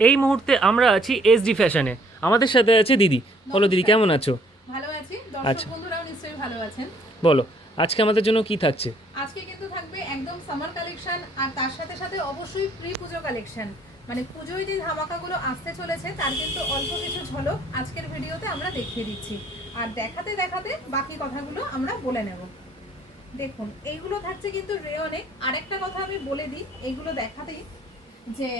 এই মুহূর্তে আমরা আছি এসডি ফ্যাশনে আমাদের সাথে আছে দিদি। বলো দিদি কেমন আছো? ভালো আছি। আচ্ছা। দর্শক বন্ধুরাও নিশ্চয়ই ভালো আছেন। বলো আজকে আমাদের জন্য কি থাকছে? আজকে কিন্তু থাকবে একদম সামার কালেকশন আর তার সাথে সাথে অবশ্যই প্রি পুজো কালেকশন মানে পুজোয় যে ধামাকাগুলো আসতে চলেছে তার কিন্তু অল্প কিছু ঝলক আজকের ভিডিওতে আমরা দেখিয়ে দিচ্ছি। আর দেখাতে দেখাতে বাকি কথাগুলো আমরা বলে নেব। দেখুন এইগুলো থাকছে কিন্তু রেয়নে আরেকটা কথা আমি বলে দিই এইগুলো দেখাতেই যে,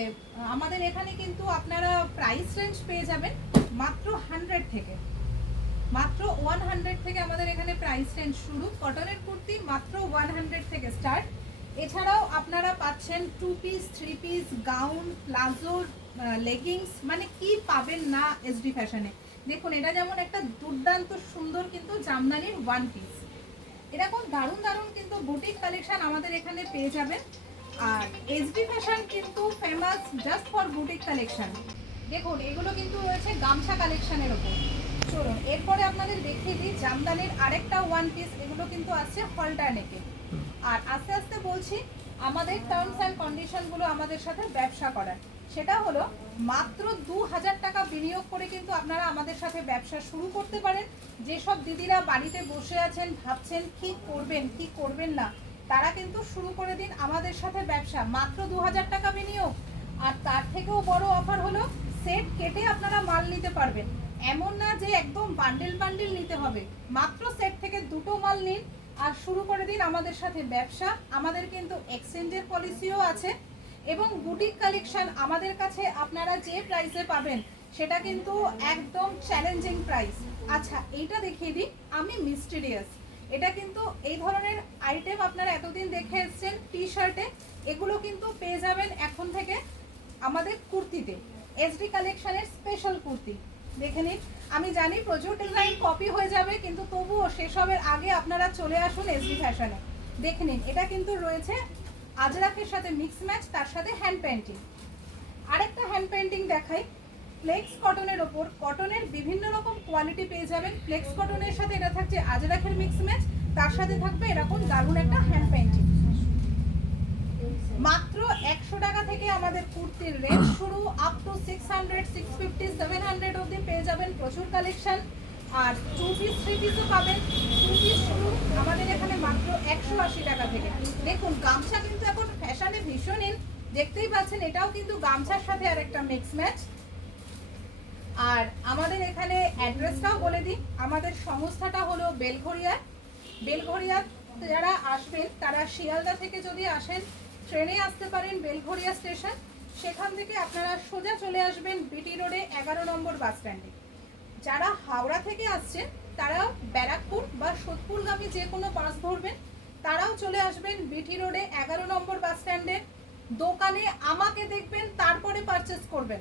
আমাদের এখানে কিন্তু আপনারা প্রাইস রেঞ্জ পেয়ে যাবেন মাত্র হান্ড্রেড থেকে। মাত্র ওয়ান হান্ড্রেড থেকে আমাদের এখানে প্রাইস রেঞ্জ শুরু। কটনের কুর্তি মাত্র ওয়ান হান্ড্রেড থেকে স্টার্ট এছাড়াও আপনারা পাচ্ছেন two piece three piece gown প্লাজোর leggings মানে কি পাবেন না এসডি ফ্যাশনে দেখুন, এটা যেমন একটা দুর্দান্ত সুন্দর কিন্তু জামদানির ওয়ান পিস এরকম দারুণ দারুণ কিন্তু বুটিক কালেকশন আমাদের এখানে পেয়ে যাবেন। আর এসডি ফ্যাশন কিন্তু famous just for boutique collection দেখুন, এগুলো কিন্তু রয়েছে গামছা কালেকশনের ওপর। চলুন, এরপরে আপনাদের দেখিয়ে দিই জামদানির আরেকটা ওয়ান পিস এগুলো কিন্তু আছে আসছে হলটারনেটে আর আস্তে আস্তে বলছি, আমাদের টার্মস অ্যান্ড কন্ডিশনগুলো আমাদের সাথে ব্যবসা করার। সেটা হলো, মাত্র দু হাজার টাকা বিনিয়োগ করে কিন্তু আপনারা আমাদের সাথে ব্যবসা শুরু করতে পারেন। যেসব দিদিরা বাড়িতে বসে আছেন, ভাবছেন কি করবেন কি করবেন না তারা কিন্তু শুরু করে দিন আমাদের সাথে ব্যবসা। মাত্র দু হাজার টাকা বিনিয়োগ। আর তার থেকেও বড় অফার হলো সেট কেটে আপনারা মাল নিতে পারবেন। এমন না যে একদম বান্ডেল বান্ডেল নিতে হবে। মাত্র সেট থেকে দুটো মাল নিন আর শুরু করে দিন আমাদের সাথে ব্যবসা। আমাদের কিন্তু এক্সচেঞ্জের পলিসিও আছে। এবং বুটিক কালেকশন আমাদের কাছে আপনারা যে প্রাইসে পাবেন, সেটা কিন্তু একদম চ্যালেঞ্জিং প্রাইস আচ্ছা এইটা দেখিয়ে দিই। আমি মিস্টিরিয়াস এটা কিন্তু এই ধরনের আইটেম আপনারা এতদিন দেখে এসছেন টি শার্টে এগুলো কিন্তু পেয়ে যাবেন এখন থেকে আমাদের কুর্তিতে। এসডি কালেকশনের স্পেশাল কুর্তি। দেখে নিন, আমি জানি প্রচুর ডিজাইন কপি হয়ে যাবে, কিন্তু তবুও সেসবের আগে আপনারা চলে আসুন এসডি ফ্যাশনে দেখে নিন, এটা কিন্তু রয়েছে আজরাকের সাথে মিক্স ম্যাচ তার সাথে হ্যান্ড পেন্টিং আরেকটা হ্যান্ড পেন্টিং দেখাই। ফ্লেক্স কটনের ওপর কটনের বিভিন্ন রকম কোয়ালিটি পেয়ে যাবেন। ফ্লেক্স কটনের সাথে এটা থাকছে আজরাকের মিক্স ম্যাচ তার সাথে থাকবে এরকম দারুণ একটা হ্যান্ড পেন্টিং মাত্র একশো টাকা থেকে আমাদের কুর্তির রেঞ্জ শুরু up to six hundred six fifty seven hundred অব্দি পেয়ে যাবেন প্রচুর কালেকশন আর টু পিস থ্রি পিসও পাবেন। টু পিস শুরু আমাদের এখানে মাত্র একশো আশি টাকা থেকে। দেখুন, গামছা কিন্তু এখন ফ্যাশনে ভীষণ ইন দেখতেই পাচ্ছেন, এটাও কিন্তু গামছার সাথে আর একটা মিক্স ম্যাচ আর আমাদের এখানে অ্যাড্রেসটাও বলে দিই। আমাদের সংস্থাটা হলো বেলঘরিয়া বেলঘরিয়া যারা আসবেন, তারা শিয়ালদা থেকে যদি আসেন, ট্রেনে আসতে পারেন বেলঘরিয়া স্টেশন। সেখান থেকে আপনারা সোজা চলে আসবেন বিটি রোডে এগারো নম্বর বাস স্ট্যান্ডে। যারা হাওড়া থেকে আসছেন তারা ব্যারাকপুর বা সোদপুরগামী যে কোনো বাস ধরবেন, তারাও চলে আসবেন বিটি রোডে এগারো নম্বর বাস স্ট্যান্ডে। দোকানে আমাকে দেখবেন, তারপরে পারচেস করবেন।